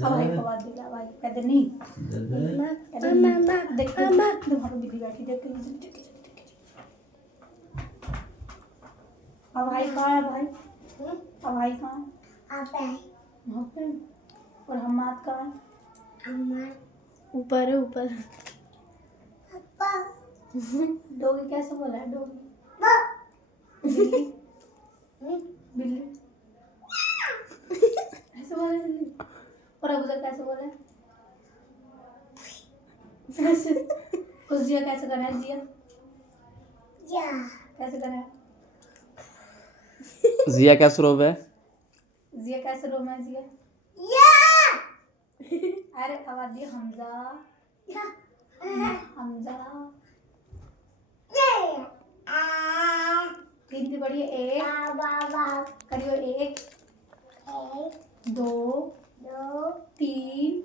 हवाई को बात दिला भाई कहते नहीं देख वहाँ पे बिल्ली बैठी देख हवाई कहाँ है भाई हवाई कहाँ वहाँ पे और हमाद कहाँ है ऊपर है ऊपर डोगी कैसे बोला है डोगी बिल्ली बिल्ली ऐसे बोला बिल्ली और अबू ज़र कैसे बोला ऐसे उस जिया कैसे करना है जिया कैसे करना है जिया कैसे रोब है जिया कैसे रोना है जिया अरे आवाज दिया हमजा हमजा गिनती बढ़ी एक करियो एक दो तीन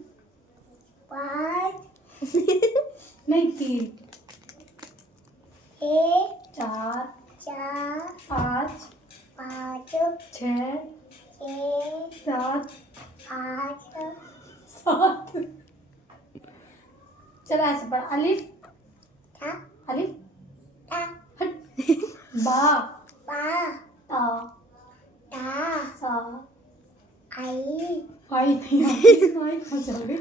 नहीं तीन चार पाँच छः सात चलो ऐसे पढ़ अलिफ अलिफ हट बा ता सा आई नहीं चलोगे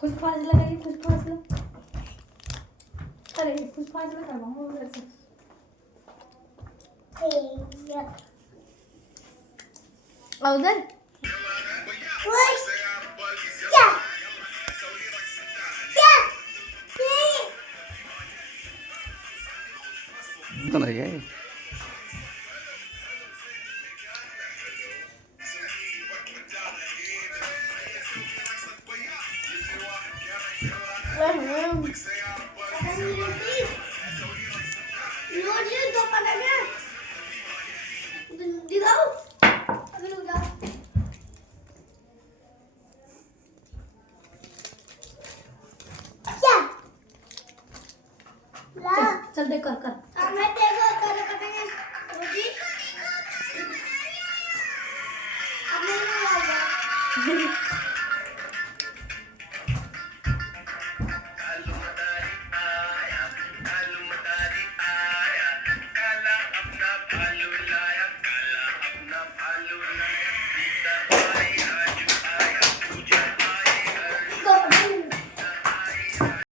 खुद फासला करिए खुद फासला अरे खुद फासला करवाऊंगा उधर से उधर तो नहीं है चल देख कर